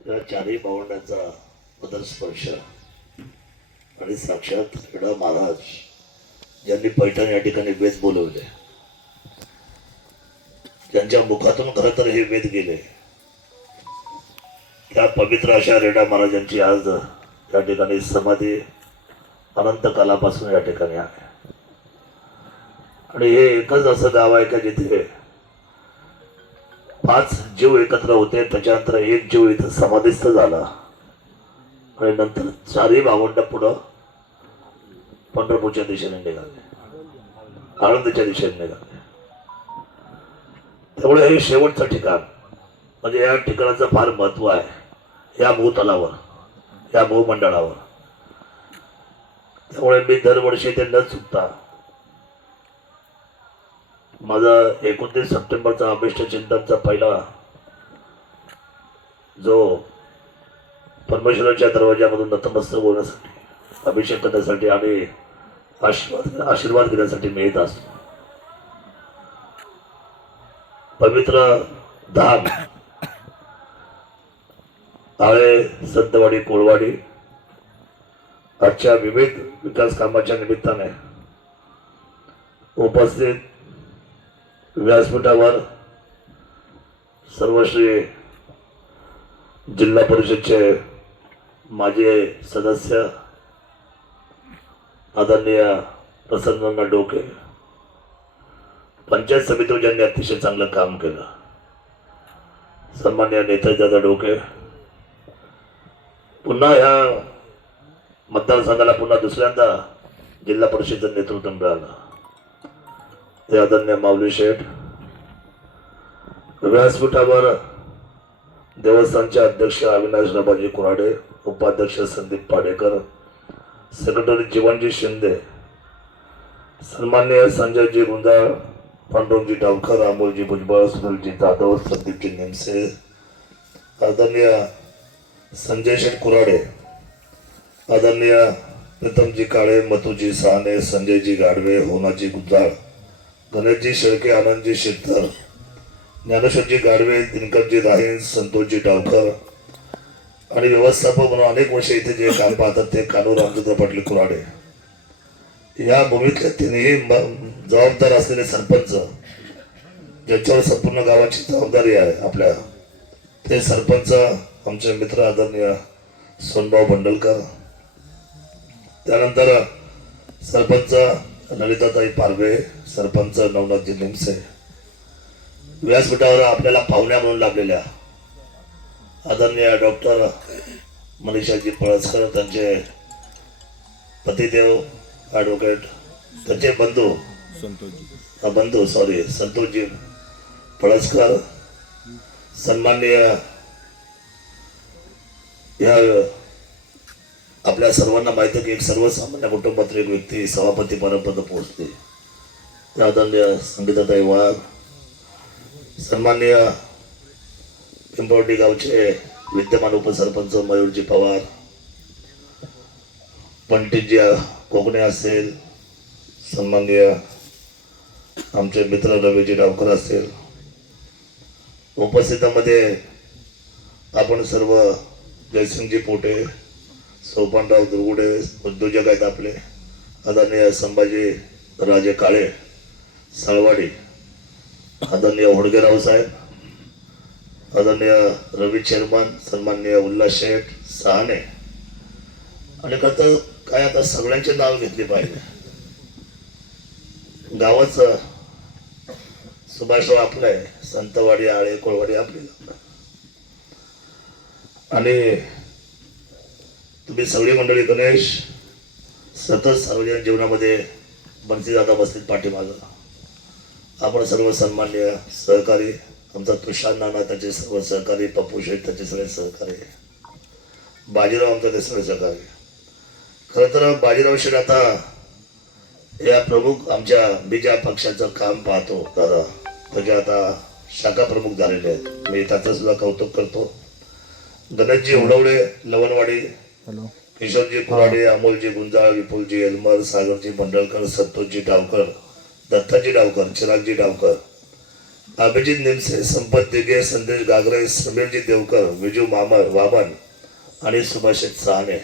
या चारही भावंडांचा पदस्पर्श आणि साक्षात क्रीडा महाराज ज्यांनी पैठण या ठिकाणी वेद बोलवले, ज्यांच्या मुखातून खरं तर हे वेद गेले, त्या पवित्र अशा रेडा महाराजांची आज या ठिकाणी समाधी अनंत कालापासून या ठिकाणी आहे. आणि हे एकच असं गाव आहे का जिथे 5 जीव एकत्र होते, त्याच्यानंतर एक जीव इथं समाधीस्थ झाला आणि नंतर चारही भावंड पुढं पंढरपूरच्या दिशेने निघाले, आळंदीच्या दिशेने निघाले. त्यामुळे हे शेवटचं ठिकाण म्हणजे या ठिकाणाचं फार महत्व आहे या भूतलावर, या भूमंडळावर. त्यामुळे मी दरवर्षी ते न चुकता माझा 29 सप्टेंबरचा अभिष्ट चिंतनचा पहिला जो परमेश्वराच्या दरवाजामधून नतमस्तक होण्यासाठी, अभिषेक करण्यासाठी आणि आशीर्वाद घेण्यासाठी मी येत असतो. पवित्र धाम आळे संतवाडी कोळवाडी आजच्या विविध विकास कामाच्या निमित्ताने उपस्थित व्यासपीठावर सर्वश्री जिल्हा परिषदचे माजी सदस्य आदरणीय प्रसन्न डोके, पंचायत समितीवर ज्यांनी अतिशय चांगलं काम केलं, सन्माननीय नेताजी डोके, पुन्हा ह्या मतदारसंघाला पुन्हा दुसऱ्यांदा जिल्हा परिषदेचं नेतृत्व मिळालं, ते आदरणीय माऊली शेठ, व्यासपीठावर देवस्थानचे अध्यक्ष अविनाश राबाजी कुराडे, उपाध्यक्ष संदीप पाडेकर, सेक्रेटरी जीवनजी शिंदे, सन्माननीय संजयजी गुंजाळ, पांडुरंगजी डावकर, अमोलजी भुजबळ, सुनीलजी जाधव, संदीपजी नेमसे, आदरणीय संजय शेठ कुराडे, आदरणीय प्रीतमजी काळे, मतूजी सहाने, संजयजी गाडवे, होनाजी गुंजाळ, गणेशजी शेळके, आनंदजी शेट्टर, ज्ञानेश्वरजी गाडवे, दिनकरजी राहीन, संतोषजी डावकर आणि व्यवस्थापक म्हणून अनेक वर्ष इथे जे काम पाहतात ते कानूर रामचंद्र पाटील कुराडे, या भूमीतले तिन्ही जबाबदार असलेले सरपंच, ज्याच्यावर संपूर्ण गावाची जबाबदारी आहे आपल्या, ते सरपंच आमचे मित्र आदरणीय सोनभाऊ भंडलकर, त्यानंतर सरपंच ललिताताई पारवे, सरपंच नवनाथजी निमसे, व्यासपीठावर आपल्याला पाहुण्या म्हणून लाभलेल्या आदरणीय डॉक्टर मनीषाजी पळसकर, त्यांचे पतिदेव ॲडव्होकेट, त्यांचे संतोषजी पळसकर, सन्माननीय या आपल्या सर्वांना माहिती आहे की एक सर्वसामान्य कुटुंबातील एक व्यक्ती सभापती पदापर्यंत पोहोचते, त्या आदरणीय संगीताताई वाघ, सन्माननीय पिंपळवडी गावचे विद्यमान उपसरपंच मयूरजी पवार, पंडितजी कोकणे असेल, सन्माननीय आमचे मित्र रवीजी डावकर असेल, उपस्थितांमध्ये आपण सर्व जयसिंगजी पोटे, सोपानराव दुर्गुडे उद्योजक आहेत आपले, आदरणीय संभाजी राजे काळे साळवाडी, आदरणीय होडगेराव साहेब, आदरणीय रवी चेअरमन, सन्माननीय उल्हास शेठ सहाने, आणि कसं काय आता सगळ्यांचे नाव घेतले पाहिजे. गावाचं सुभाषराव आपलं आहे, संतवाडी आळे कोळवाडी आपली, आणि तुम्ही सगळी मंडळी गणेश सतत सार्वजनिक जीवनामध्ये बंसी दादा बसतील पाठीमागं, आपण सर्व सन्माननीय सहकारी, आमचा तुषार नाना त्याचे सर्व सहकारी, पप्पू शेठ त्याचे सगळे सहकारी, बाजीराव आमचा ते सगळे सहकारी. खरं तर बाजीराव शेठ आता या प्रमुख आमच्या मी ज्या पक्षाचं काम पाहतो दादा, त्याचे आता शाखा प्रमुख झालेले आहेत, मी त्याचं सुद्धा कौतुक करतो. गणेशजी उडवळे लवणवाडी, किशोरजी कुराडे, अमोलजी गुंजाळ, विपुलजी एलमर, सागरजी मंडळकर, संतोषजी डावकर, दत्ताजी डावकर, चिरागजी डावकर अभिजित निमसे, संपत दिघे, संदेश गागरे, समीरजी देवकर, विजू मामर, वामन आणि सुभाष सहाने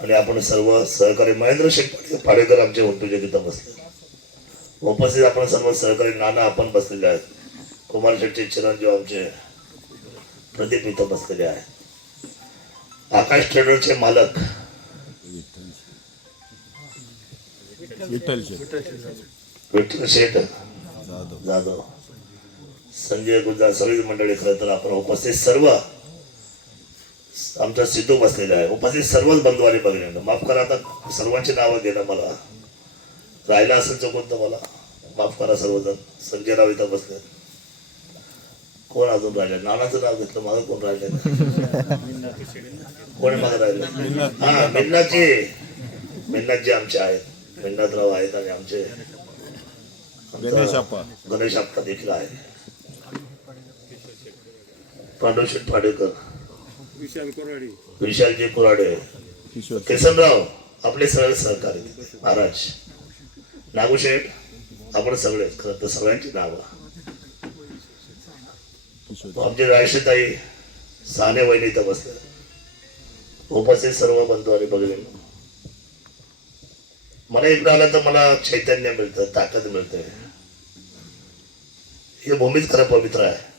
आणि आपण सर्व सहकारी महेंद्र शेठ पाडेकर आमचे उद्योजक इथं बसले. उपस्थित आपण सर्व सहकारी नाना आपण बसलेले आहेत. कुमार शेठचे चिरंजीव आमचे प्रदीप इथं बसलेले आहेत. आकाश ट्रेडरचे मालक विठ्ठल शेठ जाधव, संजय गुजर, सगळी मंडळी. खरं तर आपण उपस्थित सर्व आमचा सिद्धू बसलेला आहे. उपस्थित सर्वच बंधूवारी बघितलं. माफ करा आता सर्वांची नावं घेणं मला राहिला असेल चुकून तर मला माफ करा सर्वजण. संजय राव इथं बसले. कोण अजून राहिले? नानाचं नाव घेतलं, माझं कोण राहिले? कोणी माझं राहिले? हा, मिन्नाजी आमचे आहेत. मिन्नाथराव आहेत आणि आमचे गणेश आप्पा देखील आहे. पांडुशेठ पाडेकर, विशालजी कुराडे, किसनराव आपले सगळे सहकारी महाराज, नागूशेठ आपण सगळे. खरं तर सगळ्यांची नावं आमची रायशेताई साने वहिनी इथं बसले. उपस्थित सर्व बंधू आणि बघले. मला इकडे आलं तर मला चैतन्य मिळतं, ताकद मिळते. हे भूमीच खरं पवित्र आहे.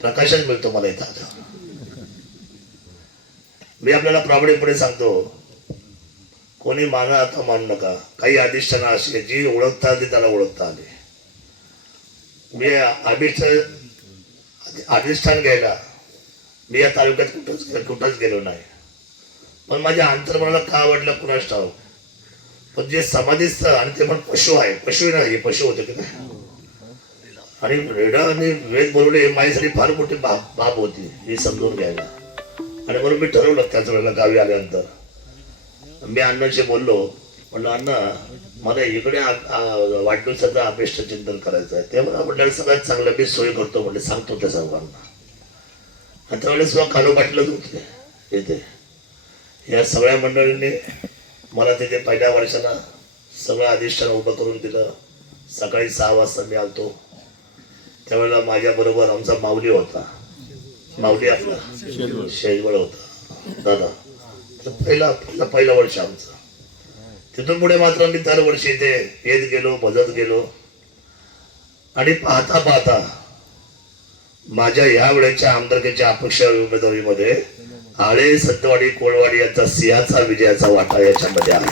प्रकाशच मिळतो मला इथं. मी आपल्याला प्रामाणिकपणे सांगतो, कोणी माना आता मान नका. काही अधिष्ठानं अशी जी ओळखता आली त्याला ओळखता आली. मी अधिष्ठान घ्यायला मी या तालुक्यात कुठंच गेलो नाही. पण माझ्या अंतर्मनाला का आवडलं कुणास ठाऊक. पण जे समाधीस्थ आणि ते पण पशु आहे, पशु नाही पशु होते की नाही. आणि रेडा आणि वेद बोलवले हे माझ्यासाठी फार मोठी बाब होती ही समजून घ्यायला. आणि म्हणून मी ठरवलं त्याच वेळेला गावी आल्यानंतर मी अण्णांशी बोललो. म्हणलं अण्णा मला इकडे वाढदिवसाचं अभीष्ट चिंतन करायचं आहे. तेव्हा म्हटलं सगळ्यात चांगलं मी सोय करतो म्हणजे सांगतो त्या सर्वांना. आणि त्यावेळेस मग कालो पाटलंच होते येते. या सगळ्या मंडळींनी मला तिथे पहिल्या वर्षाला सगळं अधिष्ठान उभं करून दिलं. सकाळी 6 वाजता मी आलतो. त्यावेळेला माझ्याबरोबर आमचा माऊली होता. माऊली आपला शेजवळ होता दादा. पहिलं वर्ष आमचं. तिथून पुढे मात्र मी दरवर्षी इथे येत गेलो, बजत गेलो. आणि पाहता पाहता माझ्या ह्या वेळेच्या आमदारकीच्या अपेक्षा उमेदवारीमध्ये आळे, सत्तवाडी, कोळवाडी यांचा सिंहाचा विजयाचा वाटा याच्यामध्ये आहे.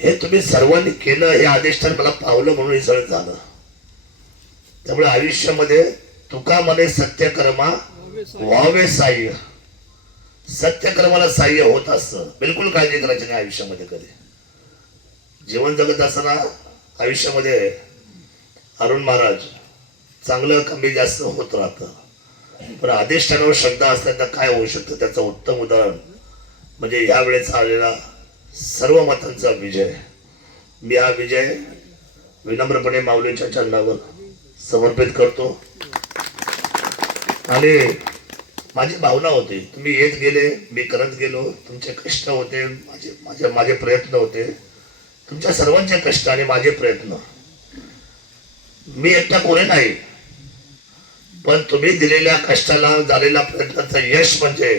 हे तुम्ही सर्वांनी केलं. हे अधिष्ठान मला पावलं म्हणून हे सगळं झालं. त्यामुळे आयुष्यामध्ये तुका म्हणे सत्यकर्मा व्हावे साह्य. सत्यकर्माला साह्य होत असतं. बिलकुल काळजी करायची नाही आयुष्यामध्ये. कधी जीवन जगत असताना आयुष्यामध्ये अरुण महाराज चांगलं कमी जास्त होत राहतं. पण अधिष्ठानावर श्रद्धा असल्यानं काय होऊ शकतं त्याचं उत्तम उदाहरण म्हणजे ह्या वेळेचा आलेला सर्व मतांचा विजय. मी हा विजय विनम्रपणे माऊलींच्या चरणावर समर्पित करतो. आणि माझी भावना होती, तुम्ही येत गेले, मी करत गेलो. तुमचे कष्ट होते, माझे प्रयत्न होते. तुमच्या सर्वांचे कष्ट आणि माझे प्रयत्न. मी एकटा कोणी नाही, पण तुम्ही दिलेल्या कष्टाला झालेल्या प्रयत्नाचं यश म्हणजे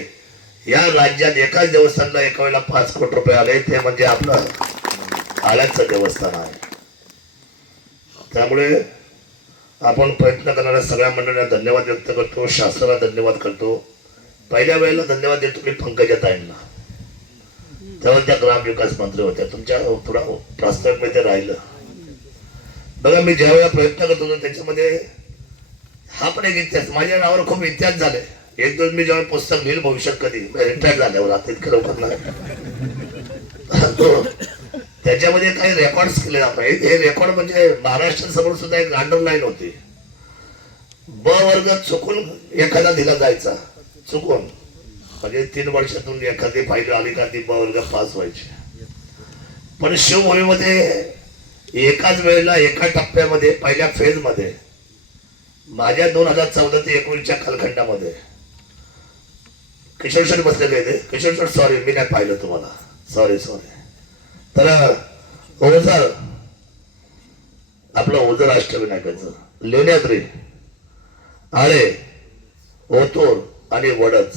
या राज्यात एकाच देवस्थानला एका वेळेला 5 कोटी रुपये आले. ते म्हणजे आपलं आळ्याचं देवस्थान आहे. त्यामुळे आपण प्रयत्न करणाऱ्या सगळ्या मंडळींना धन्यवाद व्यक्त करतो. शासनाला धन्यवाद करतो. पहिल्या वेळेला धन्यवाद देतो मी पंकजाताईंना. तेव्हा त्या ग्रामविकास मंत्री होत्या. तुमच्या थोडा प्रास्ताविकमध्ये राहिलं बघा. मी ज्या वेळेला प्रयत्न करत होतो त्याच्यामध्ये हा पण एक इतिहास. माझ्या नावावर खूप इतिहास झाले. 1-2 मी जेव्हा पुस्तक घेईल भविष्यात कधी रिटायर झाल्यावर, आता इतकं लवकर नाही. त्याच्यामध्ये काही रेकॉर्ड्स केले आपण. हे रेकॉर्ड म्हणजे महाराष्ट्रासमोर सुद्धा एक अंडरलाईन होती. ब वर्ग चुकून एखादा दिला जायचा. चुकून म्हणजे 3 वर्षातून एखादी फाईल आली का ती ब वर्ग पास व्हायची. पण शिवभूमीमध्ये एकाच वेळेला एका टप्प्यामध्ये पहिल्या फेज मध्ये माझ्या 2014 ते 19च्या कालखंडामध्ये किशोर सर बसलेले होते. किशोर सर सॉरी मी नाही पाहिलं तुम्हाला. सॉरी. तर हो सर आपलं ओझर अष्टविनायकाचं लेण्याद्री, आळे, ओतूर आणि वडच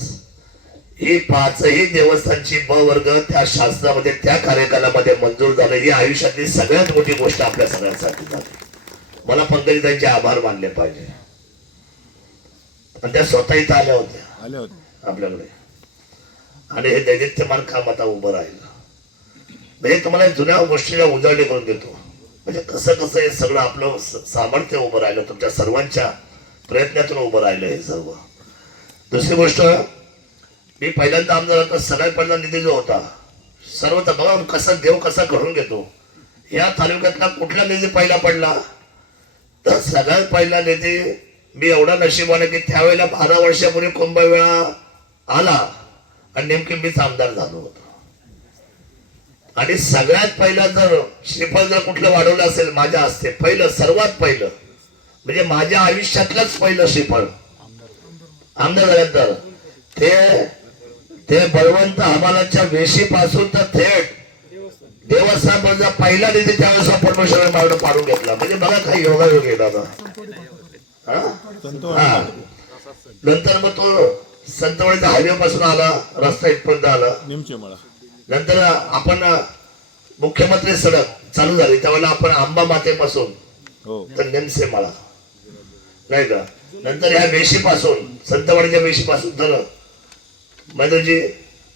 ही पाचही देवस्थानची ब वर्ग त्या शास्त्रामध्ये त्या कार्यकालामध्ये मंजूर झालं. ही आयुष्यातली सगळ्यात मोठी गोष्ट आपल्या सगळ्यांसाठी झाली. मला पंकजताईंचे आभार मानले पाहिजे. आणि त्या स्वतः इथं आल्या होत्या आपल्याकडे आणि हे दैदित्यमान काम आता उभं राहिलं. म्हणजे तुम्हाला जुन्या गोष्टीला उजळणी करून देतो. म्हणजे कसं कसं हे सगळं आपलं सामर्थ्य उभं राहिलं, तुमच्या सर्वांच्या प्रयत्नातून उभं राहिलं हे सर्व. दुसरी गोष्ट, मी पहिल्यांदा आमदार सगळ्यात पहिला निधी जो होता सर्व तर बघा कसा देव कसा घडून घेतो. या तालुक्यातला कुठला निधी पहिला पडला तर सगळ्यात पहिला निधी मी एवढा नशिबाने की त्यावेळेला 12 वर्षापूर्वी कुंभमेळा आला आणि नेमकी मीच आमदार झालो होतो. आणि सगळ्यात पहिला जर श्रीफळ जर कुठलं वाढवलं असेल माझ्या हस्ते पहिलं, सर्वात पहिलं म्हणजे माझ्या आयुष्यातलंच पहिलं श्रीफळ आमदार झाल्यानंतर ते बळवंत हवालाच्या वेशीपासून तर थेट देवस्थानाचा पहिला निधी त्यावेळेस परमेश्वराने मारून पाडून घेतला. म्हणजे बघा काही योगायोग आहे दादा. नंतर मग तो संतवाडीचा हायवे पासून आला, रस्ता इथपर्यंत आला. नंतर आपण मुख्यमंत्री सडक चालू झाली त्यावेळेला आपण आंबा मातेपासून तर नेमसे माळा नाही का. नंतर ह्या वेशीपासून संतवाडीच्या वेशीपासून तर मैदानजी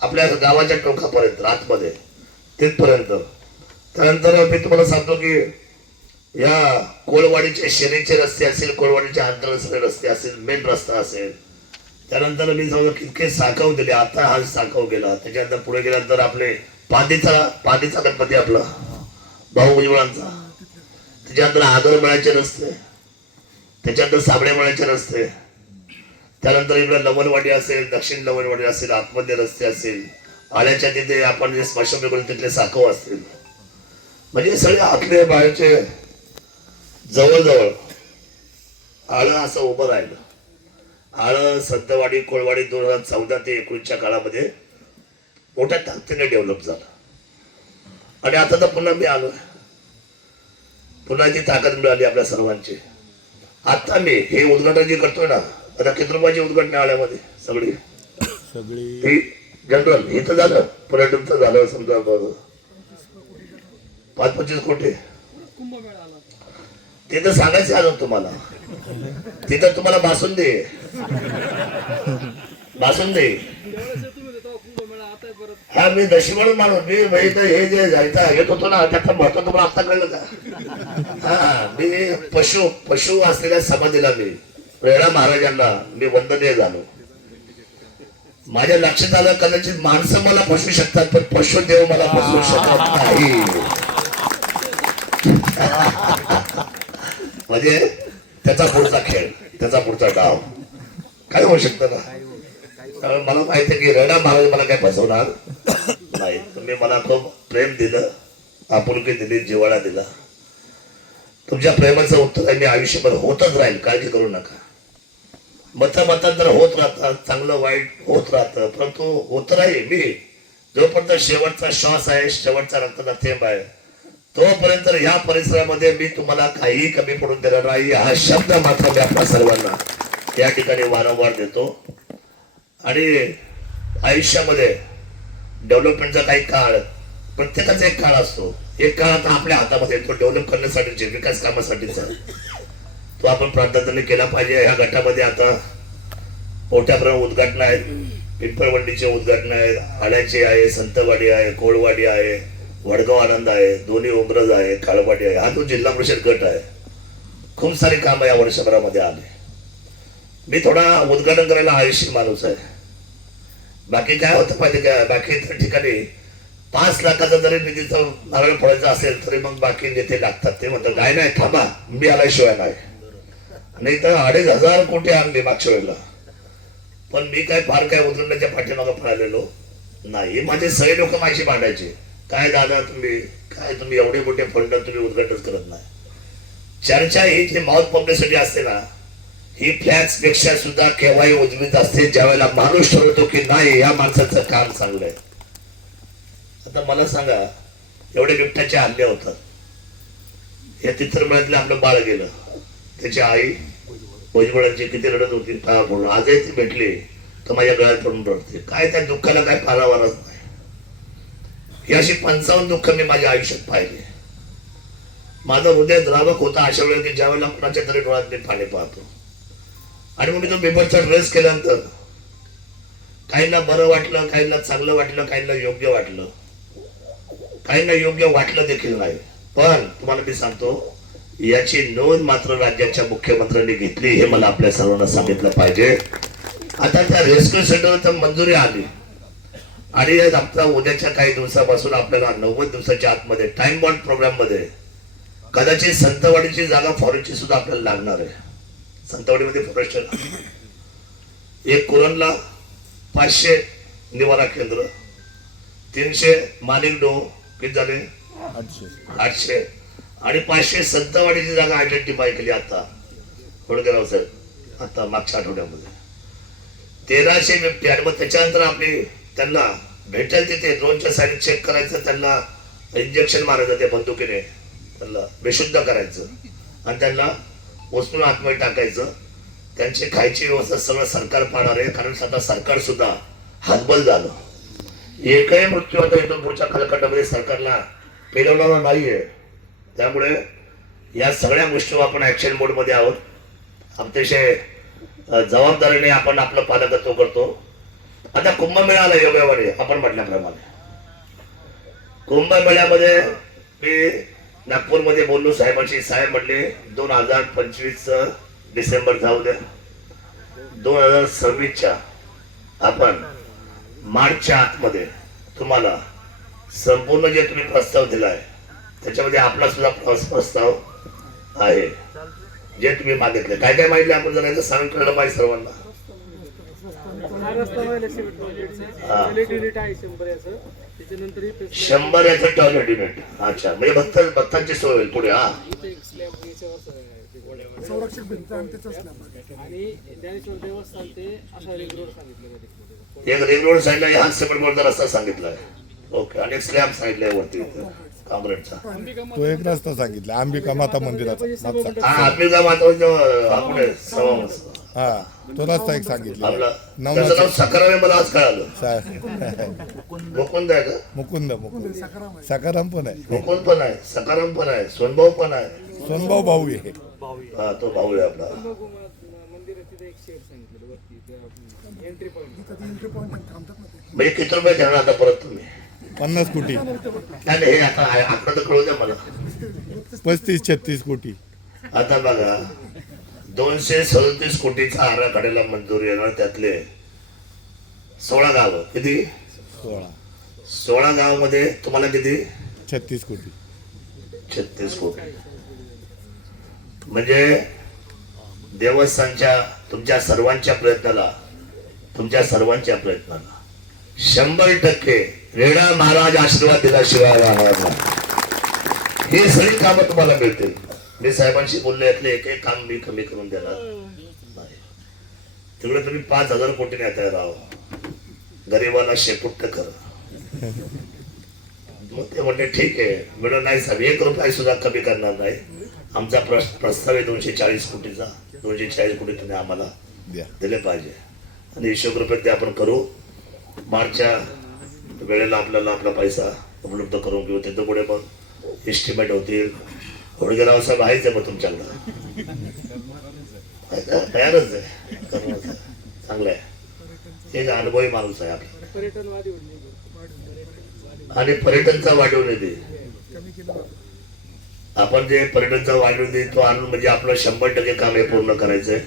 आपल्या गावाच्या टोकापर्यंत आतमध्ये तिथपर्यंत. त्यानंतर मी तुम्हाला सांगतो की या कोळवाडीचे शेरीचे रस्ते असेल, कोळवाडीचे आंतरराष्ट्रीय रस्ते असेल, मेन रस्ता असेल. त्यानंतर मी समजा कितके साखव दिले. आता हा साखव गेला. त्याच्यानंतर पुढे गेल्यानंतर आपले पांदीचा गणपती आपला भाऊ भुजबळांचा. त्याच्यानंतर आगरमळ्याचे रस्ते, त्याच्यानंतर साबळेमळ्याचे रस्ते, त्यानंतर इकडे लवणवाडी असेल, दक्षिण लवणवाडी असेल, आतमध्ये रस्ते असेल, आळ्याच्या तिथे आपण जे स्मशान करून तिथले साखव असतील. म्हणजे सगळे आतले बाहेरचे जवळजवळ आळं असं उभं राहिलं. आळं संतवाडी कोळवाडी 2014 ते 19च्या काळामध्ये मोठ्या ताकदीने डेव्हलप झालं. आणि आता तर पुन्हा मी आलोय, पुन्हा ती ताकद मिळाली आपल्या सर्वांची. आता मी हे उद्घाटन जे करतोय ना, आता किती रुपयाची उद्घाटन आळ्यामध्ये सगळी जनरल इथं झालं, पर्यटनचं झालं समजा 5-25 कोटी. तिथं सांगायचं आलं तुम्हाला, तिथं तुम्हाला बासुंदी हा मी दशिमण माणूस. मी हे जे जायचं येत होतो ना त्याचं महत्व तुम्हाला आता कळलं का? हा मी पशु असलेल्या समाधीला मी रेडा महाराजांना मी वंदनीय झालो. माझ्या लक्षात आलं कदाचित माणसं मला फसवू शकतात पण पशु देव मला फसवू शकत नाही. म्हणजे त्याचा पुढचा खेळ, त्याचा पुढचा डाव काय होऊ शकतं ना. मला माहिती आहे की रेडा महाराज मला काय फसवणार नाही. तुम्ही मला खूप प्रेम दिलं, आपुलकी दिली, जिव्हाळा दिला. तुमच्या प्रेमाचं उत्तर मी आयुष्यभर होतच राहील, काळजी करू नका. मतांतर होत राहतात, चांगलं वाईट होत राहतं, परंतु होत राहील मी जोपर्यंत शेवटचा श्वास आहे, शेवटचा रक्ताचा थेंब आहे तोपर्यंत या परिसरामध्ये मी तुम्हाला काही कमी पडून देणार नाही. हा शब्द मात्र मी आपल्या सर्वांना या ठिकाणी वारंवार देतो. आणि आयुष्यामध्ये डेव्हलपमेंटचा काही काळ, प्रत्येकाचा एक काळ असतो. एक काळ आता आपल्या हातामध्ये तो डेव्हलप करण्यासाठीचे, विकास कामासाठीचा, तो आपण प्राधान्याने केला पाहिजे. ह्या गटामध्ये आता मोठ्या प्रमाणात उद्घाटन आहेत. पिंपळवंडीचे उद्घाटन आहेत, आळ्याचे आहे, संतवाडी आहे, कोळवाडी आहे, वडगाव आनंद आहे, दोन्ही उमरज आहे, काळवाडी आहे. हा तो जिल्हा परिषद गट आहे. खूप सारी कामं या वर्षभरामध्ये आले. मी थोडा उद्घाटन करायला आयुष्य माणूस आहे. बाकी काय होतं पाहिजे का, बाकी इतर ठिकाणी 5 लाखाचा जरी निधीचा नारळ फोडायचा असेल तरी मग बाकी नेते लागतात. ते म्हणतात काय नाही थांबा, मी आल्याशिवाय नाही. नाही तर 2,500 कोटी आणले मागच्या वेळेला. पण मी काय फार काय उद्घाटनाच्या पाठीमागं पळालेलो नाही. माझे सगळे लोक माझी मांडायचे, काय दादा तुम्ही एवढे मोठे फंड तुम्ही उद्घाटन करत नाही. चर्चा ही जी माउथ पब्लिसिटी असते ना, ही फ्लॅक्स पेक्षा सुद्धा केव्हाही उजवीत असते ज्यावेळेला माणूस ठरवतो की नाही या माणसाचं काम चांगलंय. आता मला सांगा, एवढे बिबट्याचे हल्ले होतात, या तिथरमळ्यातलं आपलं बाळ गेलं. त्याची आई भुजबळांची किती रडत होती पाया पडून. आजही ती भेटली तर माझ्या गळ्यात पडून रडते. काय त्या दुःखाला काय पारावारच नाही. ही अशी 55 दुःख मी माझ्या आयुष्यात पाहिले. माझं हृदय द्रावक होता अशा वेळेला की ज्या वेळेला कुणाच्या तरी डोळ्यात मी पाणी पाहतो. आणि मग मी तो पेपरचा ड्रेस केल्यानंतर काहींना बरं वाटलं, काहींना चांगलं वाटलं, काहींना योग्य वाटलं, काहींना योग्य वाटलं देखील नाही. पण तुम्हाला मी सांगतो, याची नोंद मात्र राज्याच्या मुख्यमंत्र्यांनी घेतली हे मला आपल्या सर्वांना सांगितलं पाहिजे. आता त्या रेस्क्यू सेंटरला मंजुरी आली आणि आता उद्याच्या काही दिवसापासून आपल्याला 90 दिवसाच्या आतमध्ये टाइम बॉन्ड प्रोग्राम मध्ये कदाचित संतवाडीची जागा फॉरेस्टची सुद्धा आपल्याला लागणार आहे. संतवाडीमध्ये फॉरेस्ट एक कुरणला 500 निवारा केंद्र, 300 माणिक डो, किती झाले 800 आणि 500 संतवाडीची जागा आयडेंटिफाय केली आता होडगेराव साहेब आता मागच्या आठवड्यामध्ये 1300 बिबटे. आणि मग त्याच्यानंतर आपली त्यांना भेटेल तिथे ड्रोनच्या साईड चेक करायचं, त्यांना इंजेक्शन मारायचं, त्या बंदुकीने त्यांना बेशुद्ध करायचं आणि त्यांना उचलून आतमध्ये टाकायचं. त्यांची खायची व्यवस्था सगळं सरकार पाहणार आहे. कारण आता सरकार सुद्धा हातबल झालं. एकही मृत्यू आता इथून पुढच्या कालखंडामध्ये सरकारला पेलवणारा नाहीये. त्यामुळे या सगळ्या गोष्टीवर आपण ऍक्शन मोड मध्ये आहोत. अतिशय जबाबदारीने आपण आपलं पालकत्व करतो. आता कुंभमेळ्याला योगावाने आपण म्हटल्याप्रमाणे कुंभमेळ्यामध्ये मी नागपूरमध्ये बोललो साहेबांशी. साहेब म्हटले 2025 डिसेंबर जाऊ द्या, 2026 आपण मार्चच्या आतमध्ये तुम्हाला संपूर्ण जे तुम्ही प्रस्ताव दिलाय त्याच्यामध्ये आपला सुद्धा प्रस्ताव आहे. जे तुम्ही मागितले काय काय मागितले आपण जरा याचं सांग कळलं पाहिजे सर्वांना. शंभर याचं टॉयलेट युनिट. अच्छा, म्हणजे भक्तांची सोय होईल पुढे. हा एक रिंग रोड साईडला हा सेपरेट बोर्डचा रस्ता सांगितलाय. ओके, आणि एक स्लॅब सांगितलाय वरती काँक्रीटचा. तो एक रस्ता सांगितला अंबिका माता मंदिराचा. हा अंबिका माता आपण हा तो रस्ता एक सांगितला. आपला त्याचं नाव सकाराम आहे मला आज कळालं. मुकुंद आहे का? मुकुंद सकाराम पण आहे. मुकुंद पण आहे, सकाराम पण आहे, सोनभाऊ पण आहे. सोनभाऊ भाऊ आहे. हा तो भाऊ आहे आपला. म्हणजे किती रुपये देणार आता परत तुम्ही? 50 कोटी. नाही हे आता आकडा तर कळू द्या मला. 35-36 कोटी. आता बघा 237 कोटीचा आराखड्याला मंजुरी येणार. त्यातले 16 गाव. किती? 16 गावामध्ये तुम्हाला किती? 36 कोटी. 36 कोटी. म्हणजे देवस्थानच्या तुमच्या सर्वांच्या प्रयत्नाला 100% रेडा महाराज आशीर्वाद दिल्याशिवाय राहणार नाही. ही सगळी कामं तुम्हाला मिळतील. मी साहेबांशी बोलले यातले एक काम मी कमी करून देणार नाही. तिकडे तुम्ही 5000 कोटीने येताय राव. गरीबाला शेपूट कर. मग ते म्हणले ठीक आहे मिळून नाही साहेब 1 रुपया सुद्धा कमी करणार नाही. आमचा प्रस्ताव आहे 240 कोटीचा. 240 कोटी तुम्ही आम्हाला दिले पाहिजे आणि हिशोब रुपये ते आपण करू. मार्चच्या वेळेला आपल्याला आपला पैसा उपलब्ध करून घेऊ. तिथं पुढे मग एस्टिमेट होतील. होडगेराव साहेब आहेच आहे मग तुमच्याकडं तयारच आहे करण्याचं. चांगलं आहे. एक अनुभवी माणूस आहे आपला. आणि पर्यटनचा वाढीव निधी आपण जे पर्यटनचा वाढीव निधी तो आणून म्हणजे आपलं 100% काम हे पूर्ण करायचंय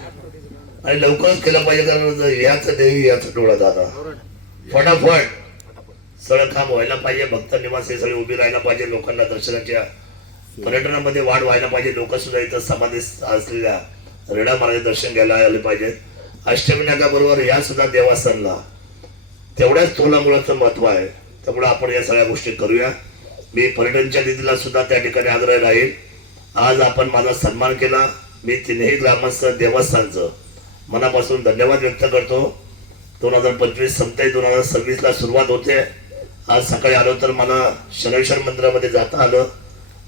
आणि लवकरच केलं पाहिजे. कारण याचं देवी याचं डोळा दादा फटाफट सगळं काम व्हायला पाहिजे. भक्त निवास हे सगळे उभी राहायला पाहिजे. लोकांना दर्शनाच्या पर्यटनामध्ये वाढ व्हायला पाहिजे. लोक सुद्धा इथं समाधी असलेल्या रेडा महाराज दर्शन घ्यायला आले पाहिजेत. अष्टमी नागाबरोबर या सुद्धा देवस्थानला तेवढ्याच तोलामुळाचं महत्व आहे. त्यामुळे आपण या सगळ्या गोष्टी करूया. मी पर्यटनच्या निधीला सुद्धा त्या ठिकाणी आग्रह राहील. आज आपण माझा सन्मान केला. मी तिन्ही ग्रामस्थ देवस्थानचं मनापासून धन्यवाद व्यक्त करतो. 2025 संपते, 2026 ला सुरुवात होते. आज सकाळी आलो तर मला शनेश्वर मंदिरामध्ये जाता आलं.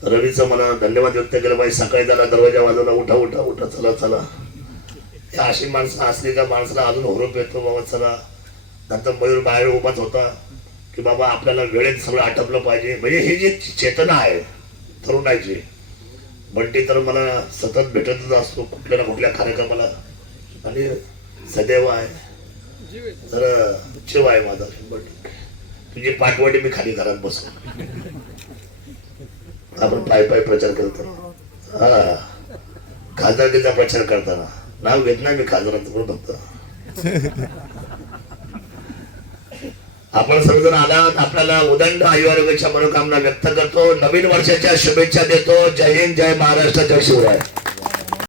रवीचं मला धन्यवाद व्यक्त केलं पाहिजे. सकाळी त्याला दरवाजा वाजवला, उठा उठा उठा, चला चला. हे अशी माणसं असली का माणसाला अजून हुरूप येतो, बाबा चला. नंतर मयूर बाहेर उभाच होता की बाबा आपल्याला वेळेत सगळं आटपलं पाहिजे. म्हणजे ही जी चेतना आहे तरुणाची, बंटी तर मला सतत भेटतच असतो कुठल्या ना कुठल्या कार्यक्रमाला आणि सदैव आहे. तर जीव आहे माझा बंटी. तुझी पाठवडी मी खाली घरात बसतो, आपण पाय पाय प्रचार करतो. हा, खासदारकीचा प्रचार करताना नाव घेत नाही मी खासदारांचं, पण फक्त आपण सर्वजण आलात. आपल्याला उदंड आयुर्वेदाच्या मनोकामना व्यक्त करतो. नवीन वर्षाच्या शुभेच्छा देतो. जय हिंद, जय महाराष्ट्र, जय शिवराय.